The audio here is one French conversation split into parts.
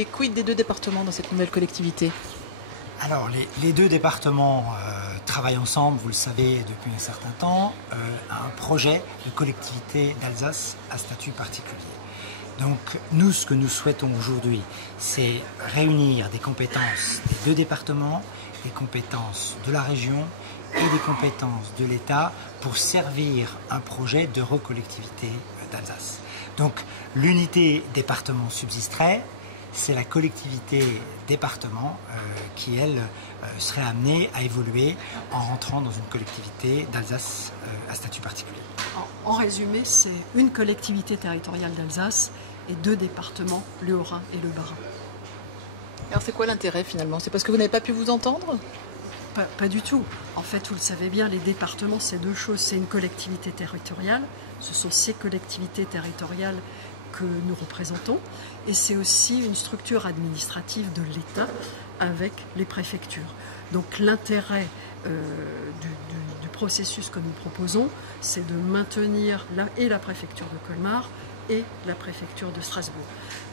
Et quid des deux départements dans cette nouvelle collectivité? Alors, les deux départements travaillent ensemble, vous le savez, depuis un certain temps, à un projet de collectivité d'Alsace à statut particulier. Donc, nous, ce que nous souhaitons aujourd'hui, c'est réunir des compétences des deux départements, des compétences de la région et des compétences de l'État pour servir un projet de recollectivité d'Alsace. Donc, l'unité département subsisterait. C'est la collectivité département qui, elle, serait amenée à évoluer en rentrant dans une collectivité d'Alsace à statut particulier. En résumé, c'est une collectivité territoriale d'Alsace et deux départements, le Haut-Rhin et le Bas-Rhin. Alors c'est quoi l'intérêt finalement? C'est parce que vous n'avez pas pu vous entendre? Pas du tout. En fait, vous le savez bien, les départements, c'est deux choses. C'est une collectivité territoriale, ce sont ces collectivités territoriales que nous représentons, et c'est aussi une structure administrative de l'État avec les préfectures. Donc l'intérêt du processus que nous proposons, c'est de maintenir la préfecture de Colmar et la préfecture de Strasbourg.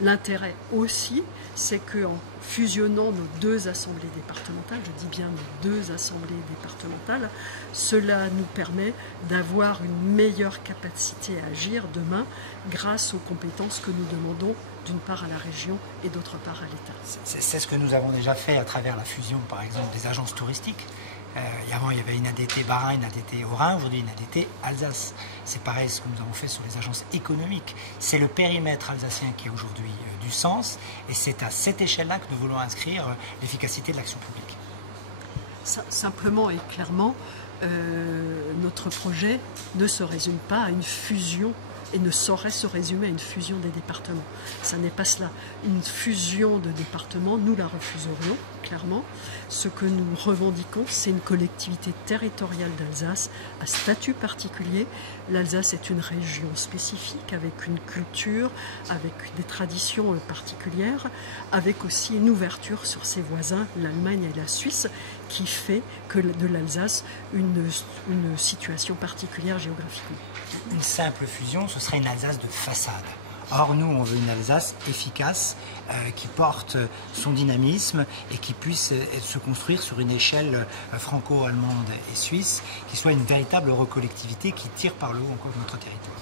L'intérêt aussi, c'est qu'en fusionnant nos deux assemblées départementales, je dis bien nos deux assemblées départementales, cela nous permet d'avoir une meilleure capacité à agir demain grâce aux compétences que nous demandons d'une part à la région et d'autre part à l'État. C'est ce que nous avons déjà fait à travers la fusion, par exemple, des agences touristiques. Avant, il y avait une ADT Bas-Rhin, une ADT Haut-Rhin, aujourd'hui une ADT Alsace. C'est pareil ce que nous avons fait sur les agences économiques. C'est le périmètre alsacien qui a aujourd'hui du sens, et c'est à cette échelle-là que nous voulons inscrire l'efficacité de l'action publique. Simplement et clairement, notre projet ne se résume pas à une fusion et ne saurait se résumer à une fusion des départements. Ça n'est pas cela. Une fusion de départements, nous la refuserions, clairement. Ce que nous revendiquons, c'est une collectivité territoriale d'Alsace à statut particulier. L'Alsace est une région spécifique, avec une culture, avec des traditions particulières, avec aussi une ouverture sur ses voisins, l'Allemagne et la Suisse, qui fait que de l'Alsace une situation particulière géographiquement. Une simple fusion, ce serait une Alsace de façade. Or, nous, on veut une Alsace efficace, qui porte son dynamisme et qui puisse se construire sur une échelle franco-allemande et suisse, qui soit une véritable recollectivité qui tire par le haut encore notre territoire.